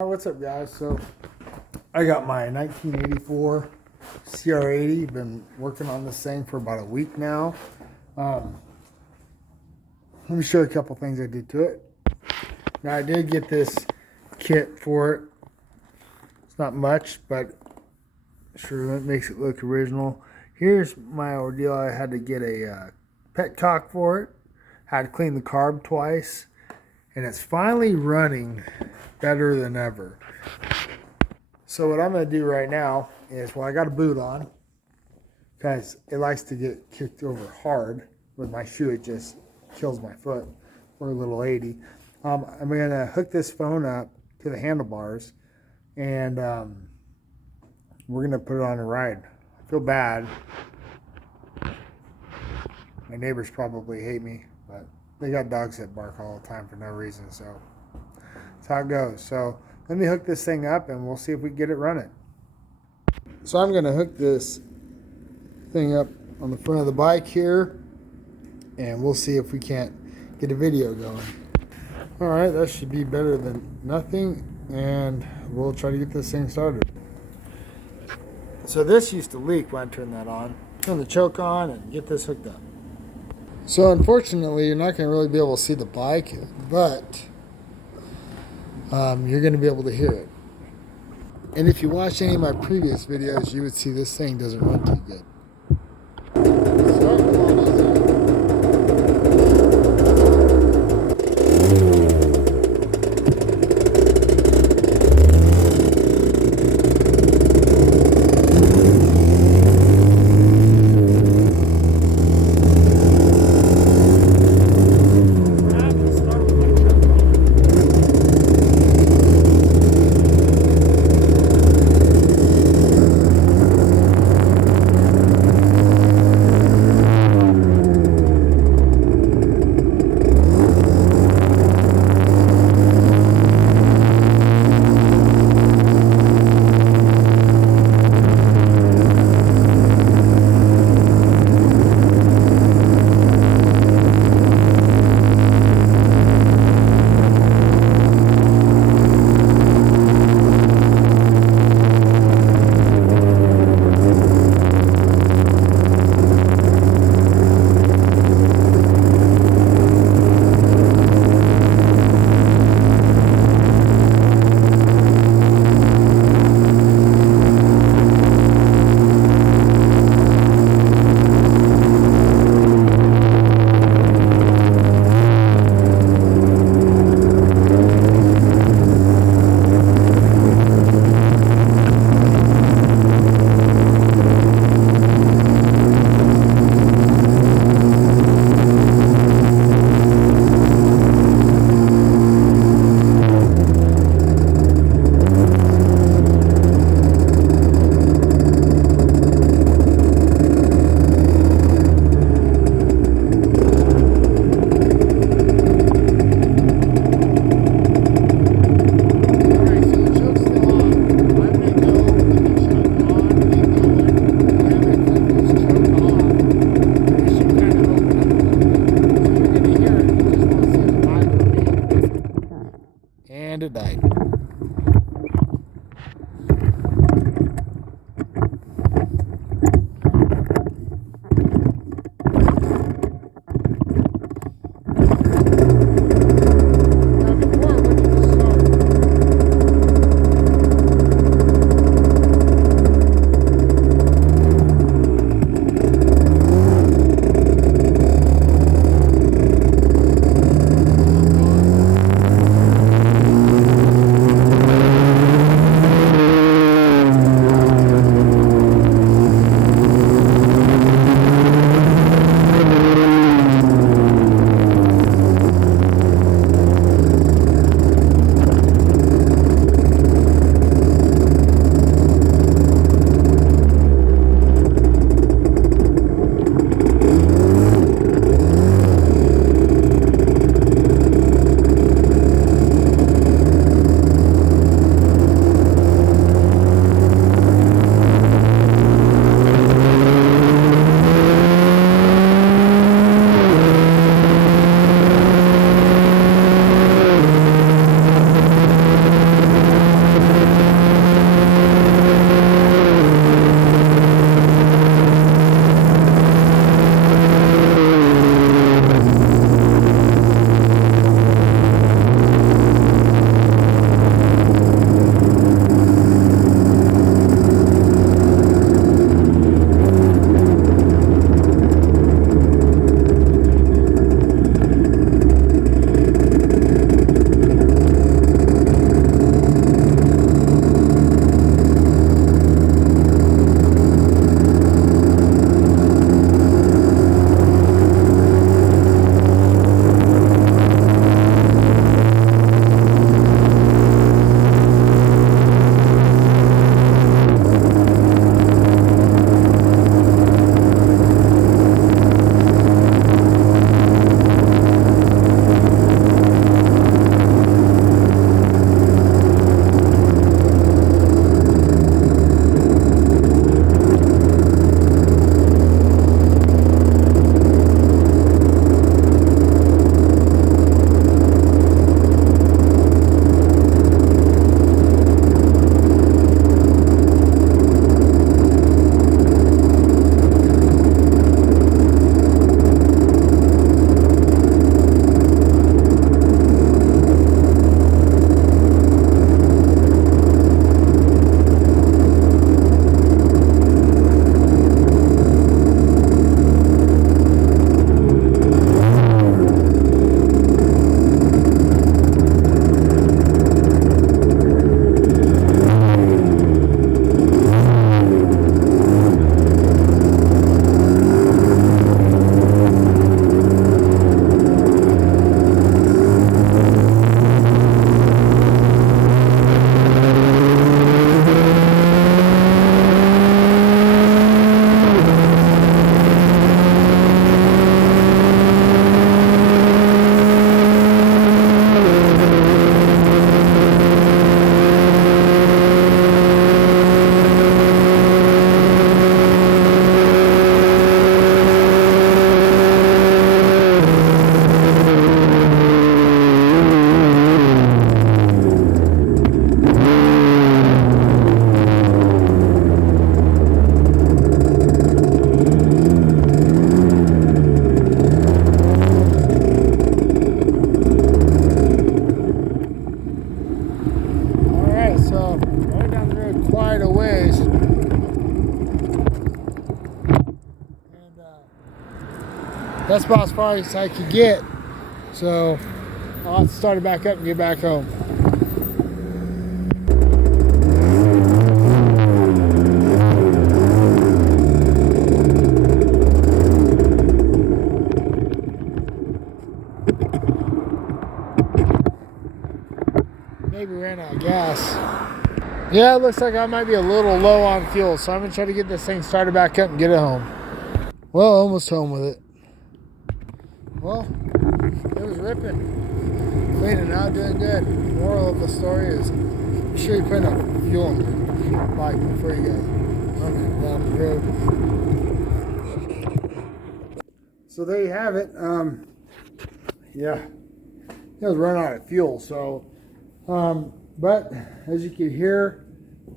What's up, guys? So I got my 1984 CR80. Been working on this thing for about a week now. Let me show you a couple things I did to it. Now, I did get this kit for it. It's not much, but sure it makes it look original. Here's my ordeal. I had to get a petcock for it. Had to clean the carb twice, and it's finally running better than ever. So what I'm going to do right now is, well, I got a boot on because it likes to get kicked over hard. With my shoe, it just kills my foot. We're a little 80. I'm going to hook this phone up to the handlebars, and we're going to put it on a ride. I feel bad. My neighbors probably hate me, but they got dogs that bark all the time for no reason, so that's how it goes. So let me hook this thing up and we'll see if we can get it running. So I'm going to hook this thing up on the front of the bike here, and we'll see if we can't get a video going. All right, that should be better than nothing, and we'll try to get this thing started. So this used to leak when I turned that on. Turn the choke on and get this hooked up. So unfortunately, you're not going to really be able to see the bike, but you're going to be able to hear it. And if you watch any of my previous videos, you would see this thing doesn't run too good. So I went down the road quite a ways. And that's about as far as I could get. So I'll have to start it back up and get back home. Maybe ran out of gas. Yeah, it looks like I might be a little low on fuel, so I'm gonna try to get this thing started back up and get it home. Well, almost home with it. Well, it was ripping. Cleaning out, doing good. Moral of the story is, be sure you put enough fuel in your bike before you go down the road. So there you have it. Yeah, it was running out of fuel, so. But as you can hear,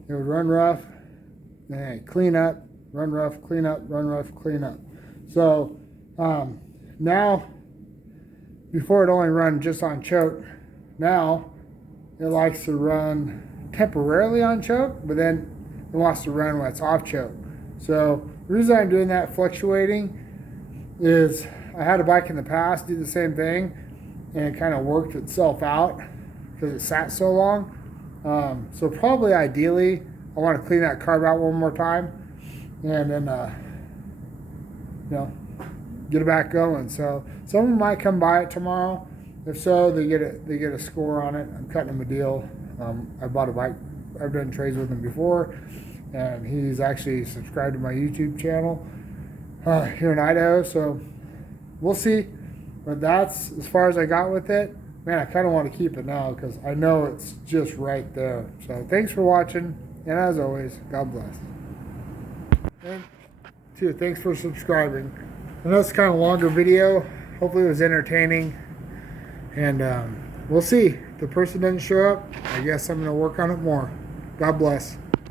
it would run rough, and clean up, run rough, clean up, run rough, clean up. So now, before it only run just on choke, now it likes to run temporarily on choke, but then it wants to run when it's off choke. So the reason I'm doing that fluctuating is I had a bike in the past do the same thing, and it kind of worked itself out because it sat so long. So probably ideally, I want to clean that carb out one more time, and then get it back going. So someone might come by it tomorrow. If so, they get a score on it. I'm cutting him a deal. I bought a bike. I've done trades with him before, and he's actually subscribed to my YouTube channel here in Idaho. So we'll see. But that's as far as I got with it. Man, I kind of want to keep it now because I know it's just right there. So thanks for watching, and as always, God bless. And too, thanks for subscribing. I know it's kind of a longer video. Hopefully it was entertaining. And we'll see. If the person doesn't show up, I guess I'm going to work on it more. God bless.